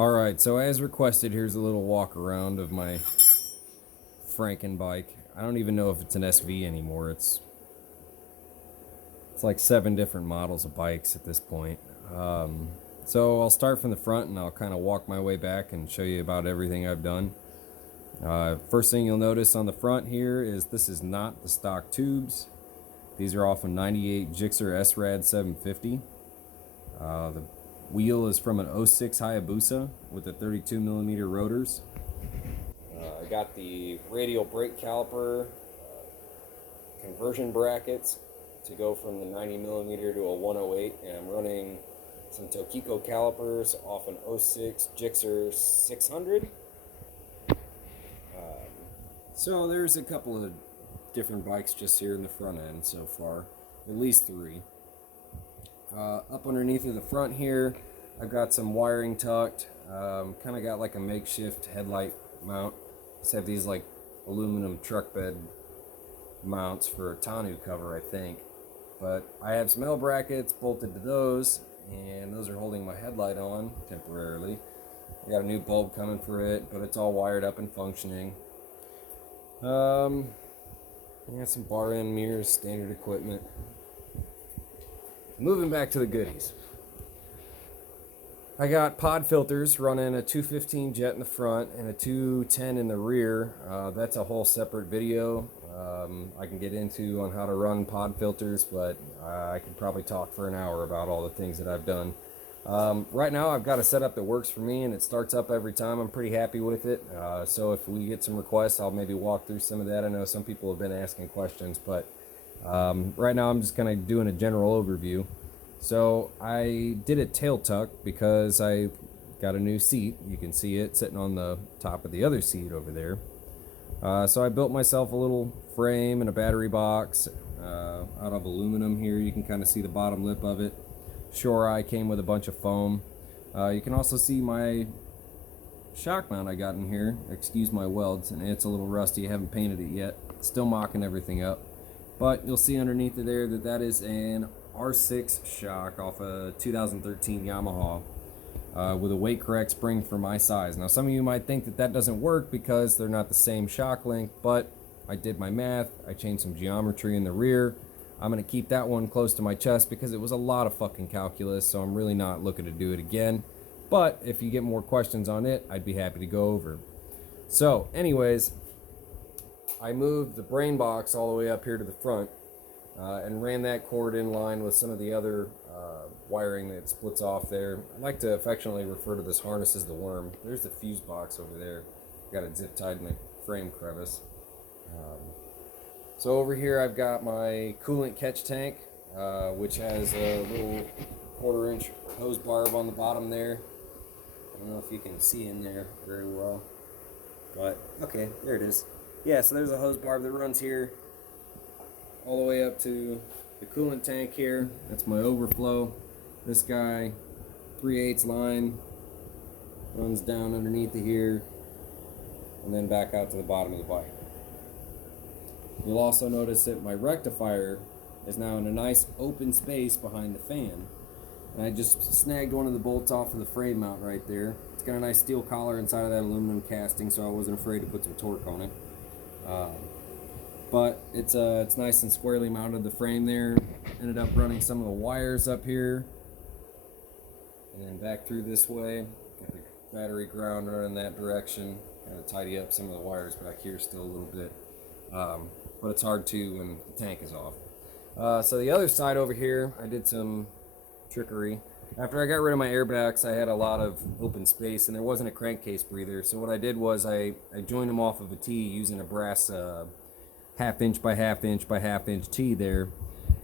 Alright, so as requested, here's a little walk around of my Franken bike. I don't even know if it's an SV anymore. It's like 7 different models of bikes at this point. So I'll start from the front and I'll kind of walk my way back and show you about everything I've done. First thing you'll notice on the front here is this is not the stock tubes. These are off a 98 T.Y.S.F.S 750. The wheel is from an '06 Hayabusa with the 32mm rotors. I got the radial brake caliper conversion brackets to go from the 90mm to a 108, and I'm running some Tokiko calipers off an '06 Gixxer 600. So there's a couple of different bikes just here in the front end so far, at least 3. Up underneath of the front here, I've got some wiring tucked. Kind of got like a makeshift headlight mount. Just have these like aluminum truck bed mounts for a tonneau cover, I think. But I have some L brackets bolted to those, and those are holding my headlight on temporarily. I got a new bulb coming for it, but it's all wired up and functioning. I got some bar end mirrors, standard equipment. Moving back to the goodies. I got pod filters running a 215 jet in the front and a 210 in the rear. That's a whole separate video I can get into on how to run pod filters, but I could probably talk for an hour about all the things that I've done. Right now I've got a setup that works for me and it starts up every time. I'm pretty happy with it. So if we get some requests, I'll maybe walk through some of that. I know some people have been asking questions, but right now I'm just kind of doing a general overview. So I did a tail tuck because I got a new seat. You can see it sitting on the top of the other seat over there. So I built myself a little frame and a battery box out of aluminum here. You can kind of see the bottom lip of it. Shore Eye came with a bunch of foam. You can also see my shock mount I got in here. Excuse my welds, and it's a little rusty. I haven't painted it yet. Still mocking everything up. But you'll see underneath of there that that is an R6 shock off a 2013 Yamaha with a weight correct spring for my size. Now some of you might think that that doesn't work because they're not the same shock length, but I did my math. I changed some geometry in the rear. I'm going to keep that one close to my chest because it was a lot of fucking calculus, so I'm really not looking to do it again. But if you get more questions on it, I'd be happy to go over. So anyways, I moved the brain box all the way up here to the front and ran that cord in line with some of the other wiring that splits off there. I like to affectionately refer to this harness as the worm. There's the fuse box over there. Got it zip tied in the frame crevice. So over here I've got my coolant catch tank, which has a little 1/4 inch hose barb on the bottom there. I don't know if you can see in there very well, but okay, there it is. Yeah, so there's a hose barb that runs here all the way up to the coolant tank here. That's my overflow. This guy, 3/8 line, runs down underneath of here and then back out to the bottom of the bike. You'll also notice that my rectifier is now in a nice open space behind the fan. And I just snagged one of the bolts off of the frame mount right there. It's got a nice steel collar inside of that aluminum casting, so I wasn't afraid to put some torque on it. But it's nice and squarely mounted the frame there. Ended up running some of the wires up here and then back through this way. Got the battery ground running that direction. Gotta tidy up some of the wires back here still a little bit. But it's hard to when the tank is off. So the other side over here, I did some trickery. After I got rid of my airbags, I had a lot of open space and there wasn't a crankcase breather. So what I did was I joined them off of a T using a brass 1/2 inch by 1/2 inch by 1/2 inch T there.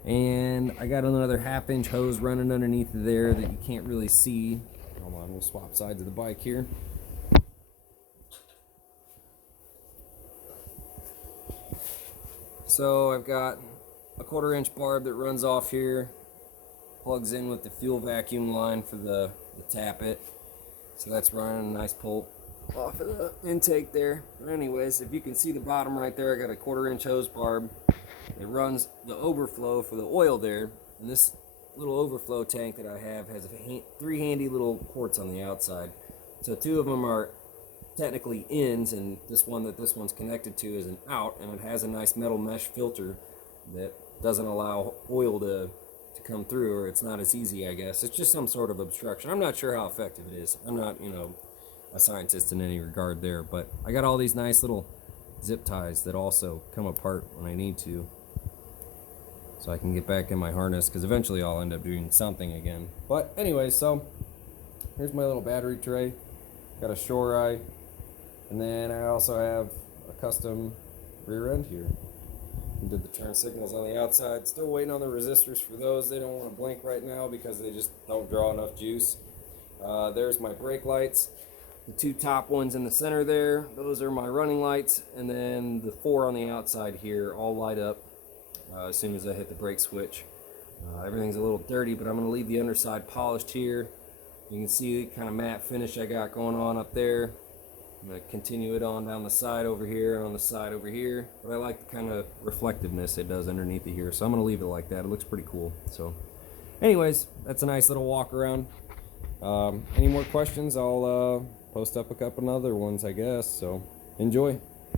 And I got another 1/2 inch hose running underneath of there that you can't really see. Hold on, we'll swap sides of the bike here. So I've got a 1/4 inch barb that runs off here, plugs in with the fuel vacuum line for the tappet. So that's running a nice pull off of the intake there. But anyways, if you can see the bottom right there, I got a 1/4 inch hose barb. It runs the overflow for the oil there. And this little overflow tank that I have has 3 handy little ports on the outside. So two of them are technically ins, and this one that this one's connected to is an out, and it has a nice metal mesh filter that doesn't allow oil to come through, or it's not as easy, I guess. It's just some sort of obstruction. I'm not sure how effective it is. I'm not, a scientist in any regard there, but I got all these nice little zip ties that also come apart when I need to, so I can get back in my harness, because eventually I'll end up doing something again. But anyway, so here's my little battery tray. Got a shore eye, and then I also have a custom rear end here. I did the turn signals on the outside. Still waiting on the resistors for those. They don't want to blink right now because they just don't draw enough juice. There's my brake lights. The two top ones in the center there, those are my running lights, and then the four on the outside here all light up as soon as I hit the brake switch. Everything's a little dirty, but I'm going to leave the underside polished here. You can see the kind of matte finish I got going on up there. I'm going to continue it on down the side over here and on the side over here. But I like the kind of reflectiveness it does underneath it here, so I'm going to leave it like that. It looks pretty cool. So anyways, that's a nice little walk around. Any more questions, I'll post up a couple other ones, I guess. So enjoy.